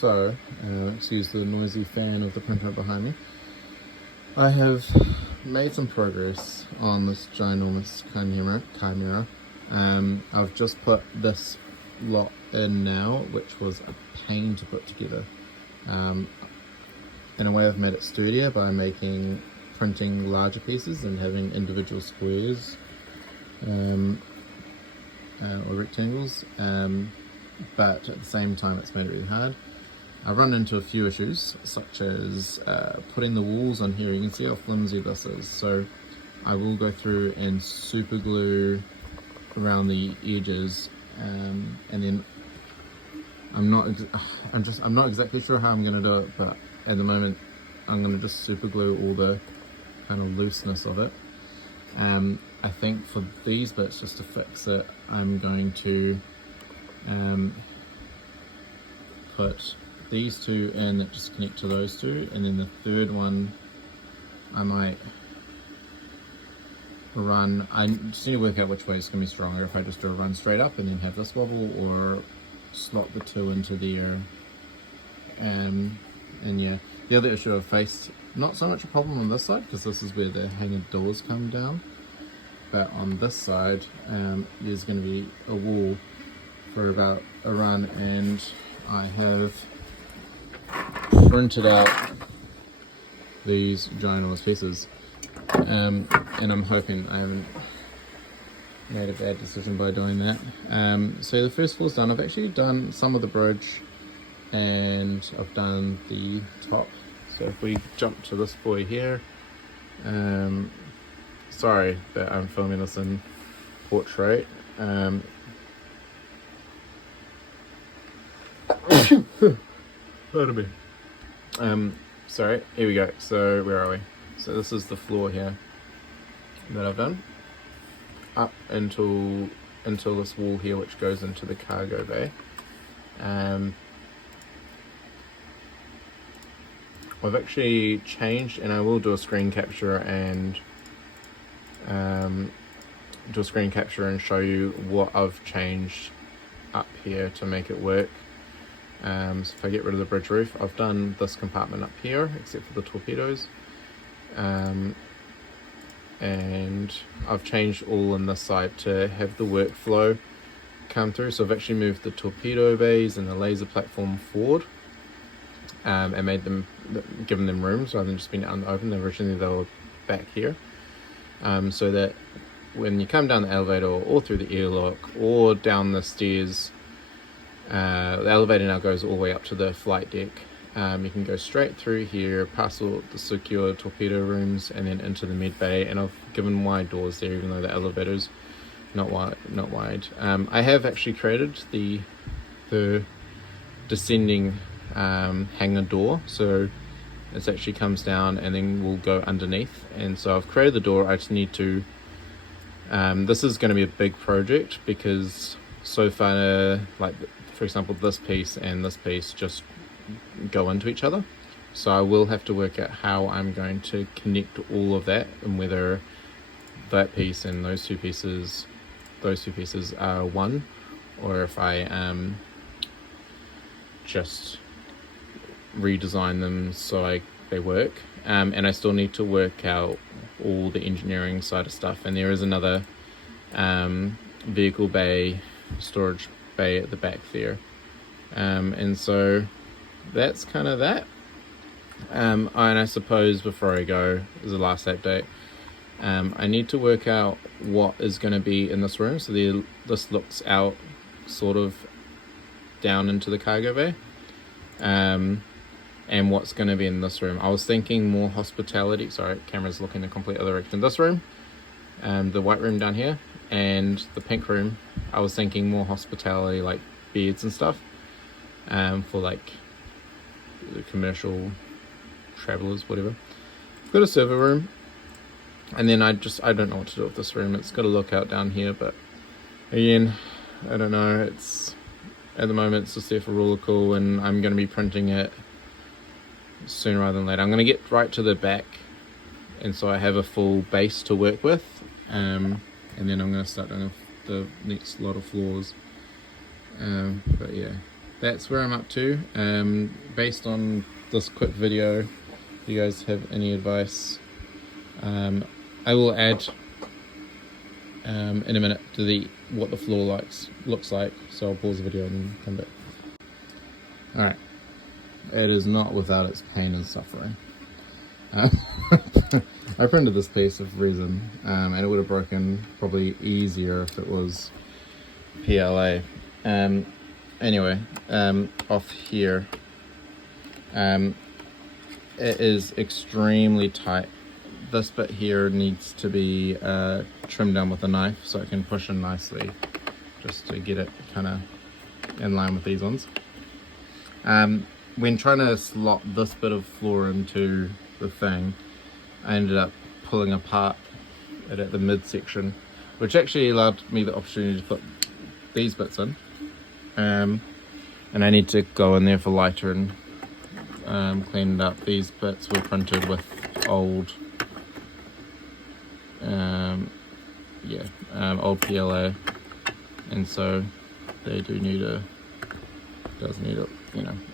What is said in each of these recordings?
So, excuse the noisy fan of the printer behind me. I have made some progress on this ginormous Chimera. I've just put this lot in now, which was a pain to put together. In a way, I've made it sturdier by printing larger pieces and having individual squares or rectangles, but at the same time it's made it really hard. I've run into a few issues, such as putting the walls on here. You can see how flimsy this is, so I will go through and super glue around the edges, and then I'm not exactly sure how I'm going to do it, but at the moment I'm going to just super glue all the kind of looseness of it. I think for these bits, just to fix it, I'm going to put these two in that just connect to those two, and then the third one I might run. I just need to work out which way it's going to be stronger, if I just do a run straight up and then have this wobble, or slot the two into there. And yeah, the other issue I've faced, not so much a problem on this side because this is where the hanging doors come down, but on this side there's going to be a wall for about a run, and I have printed out these ginormous pieces, and I'm hoping I haven't made a bad decision by doing that. So the first floor's done. I've actually done some of the bridge and I've done the top. So if we jump to this boy here, sorry that I'm filming this in portrait. Pardon me. Sorry, here we go. So where are we? So this is the floor here that I've done up until this wall here, which goes into the cargo bay. I've actually changed, and I will do a screen capture and show you what I've changed up here to make it work. So if I get rid of the bridge roof, I've done this compartment up here except for the torpedoes, and I've changed all on this side to have the workflow come through. So I've actually moved the torpedo bays and the laser platform forward, and given them rooms rather than just being out in the open. Originally they were back here, so that when you come down the elevator or through the airlock or down the stairs, the elevator now goes all the way up to the flight deck. You can go straight through here, past all the secure torpedo rooms, and then into the med bay. And I've given wide doors there, even though the elevator's not wide. I have actually created the descending hangar door, so it actually comes down and then will go underneath. And so I've created the door. I just need to this is going to be a big project, because so far, like for example, this piece and this piece just go into each other. So I will have to work out how I'm going to connect all of that, and whether that piece and those two pieces are one, or if I just redesign them so they work. And I still need to work out all the engineering side of stuff. And there is another vehicle bay, storage bay at the back there. And so that's kind of that. And I suppose before I go, as a last update, I need to work out what is going to be in this room. So this looks out sort of down into the cargo bay. And what's going to be in this room. I was thinking more hospitality. Sorry, camera's looking the complete other direction. This room, the white room down here, and the pink room, I was thinking more hospitality, like beds and stuff, for like the commercial travelers, whatever. I've got a server room, and then I don't know what to do with this room. It's got a lookout down here, but again, I don't know. It's at the moment it's just there for really cool, and I'm going to be printing it sooner rather than later. I'm going to get right to the back, and so I have a full base to work with, and then I'm going to start doing the next lot of floors. But yeah, that's where I'm up to. Based on this quick video, if you guys have any advice, I will add in a minute to what the floor looks like. So I'll pause the video and come back. Alright, it is not without its pain and suffering. I printed this piece of resin, and it would have broken probably easier if it was PLA. Anyway, off here, it is extremely tight. This bit here needs to be trimmed down with a knife so I can push in nicely, just to get it kind of in line with these ones. When trying to slot this bit of floor into the thing, I ended up pulling apart it at the midsection, which actually allowed me the opportunity to put these bits in. And I need to go in there for lighter and clean it up. These bits were printed with old old PLA, and so they does need a,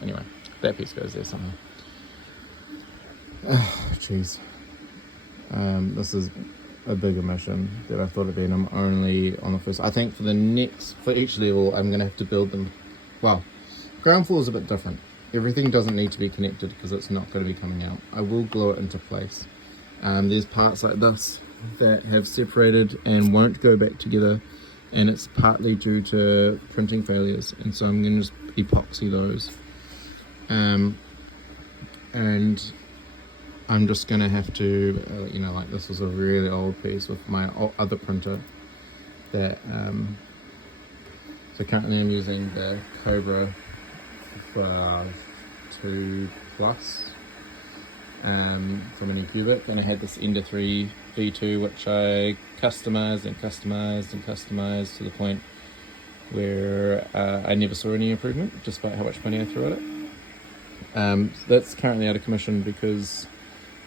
anyway, that piece goes there somehow. Jeez. This is a bigger mission than I thought it'd be, and I'm only on the first. I think for each level I'm gonna have to build them. Well, ground floor is a bit different. Everything doesn't need to be connected because it's not going to be coming out. I will glue it into place. There's parts like this that have separated and won't go back together, and it's partly due to printing failures, and so I'm going to just epoxy those. And I'm just going to have to, like this was a really old piece with my other printer that, so currently I'm using the Cobra 2 Plus from Anycubic, and I had this Ender 3 V2 which I customized to the point where I never saw any improvement despite how much money I threw at it. That's currently out of commission because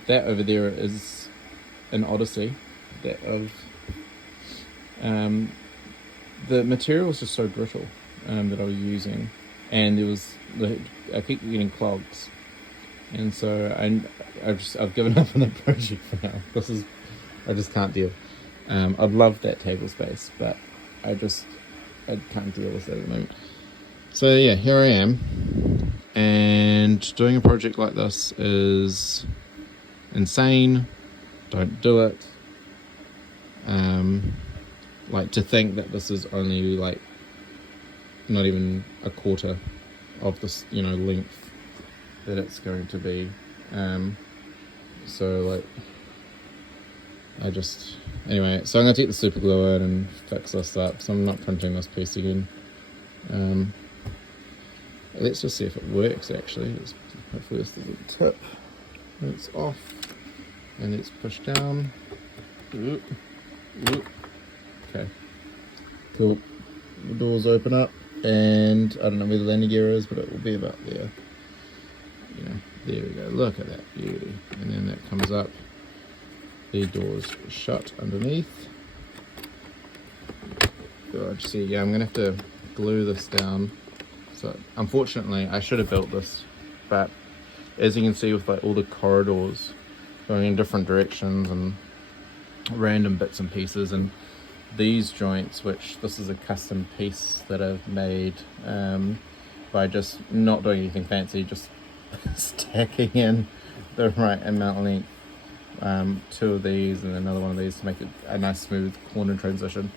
that over there is an Odyssey that the material was just so brittle that I was using, and I keep getting clogs, and so I've given up on the project for now. I just can't deal. I'd love that table space, but I can't deal with it at the moment. So yeah, here I am, and doing a project like this is insane. Don't do it. Like, to think that this is only like not even a quarter of this length that it's going to be. So like anyway, so I'm gonna take the super glue in and fix this up, so I'm not printing this piece again. Let's just see if it works actually. Hopefully this doesn't tip. It's off, and let's push down. Oop. Okay, cool. The doors open up, and I don't know where the landing gear is, but it will be about there. There we go. Look at that beauty. And then that comes up. The doors shut underneath. God, see, yeah, I'm gonna have to glue this down. So unfortunately, I should have built this, but as you can see, with like all the corridors going in different directions and random bits and pieces, and these joints, which this is a custom piece that I've made by just not doing anything fancy, just stacking in the right amount of length, 2 of these and another one of these to make it a nice smooth corner transition.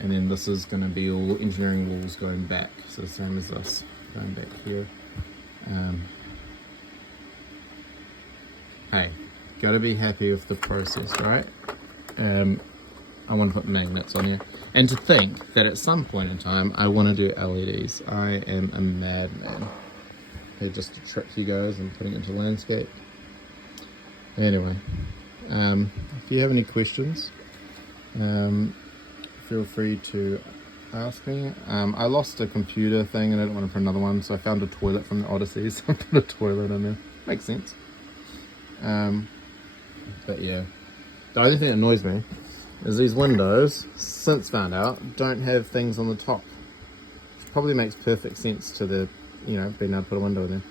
And then this is going to be all engineering walls going back, so the same as this, going back here. Hey, gotta be happy with the process, right? I want to put magnets on here, and to think that at some point in time I want to do LEDs. I am a madman. Okay, just to trick you guys and putting it into landscape. Anyway, if you have any questions, feel free to ask me. I lost a computer thing and I didn't want to print another one, so I found a toilet from the Odyssey, so I put a toilet in there. Makes sense. But yeah, the only thing that annoys me is these windows, since found out, don't have things on the top. Which probably makes perfect sense to the you know, being able to put a window in there.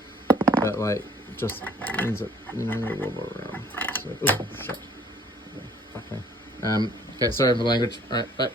But like, just means that, you know, it'll wobble around. So, oh shit. Okay. Okay, sorry for the language. Alright, bye.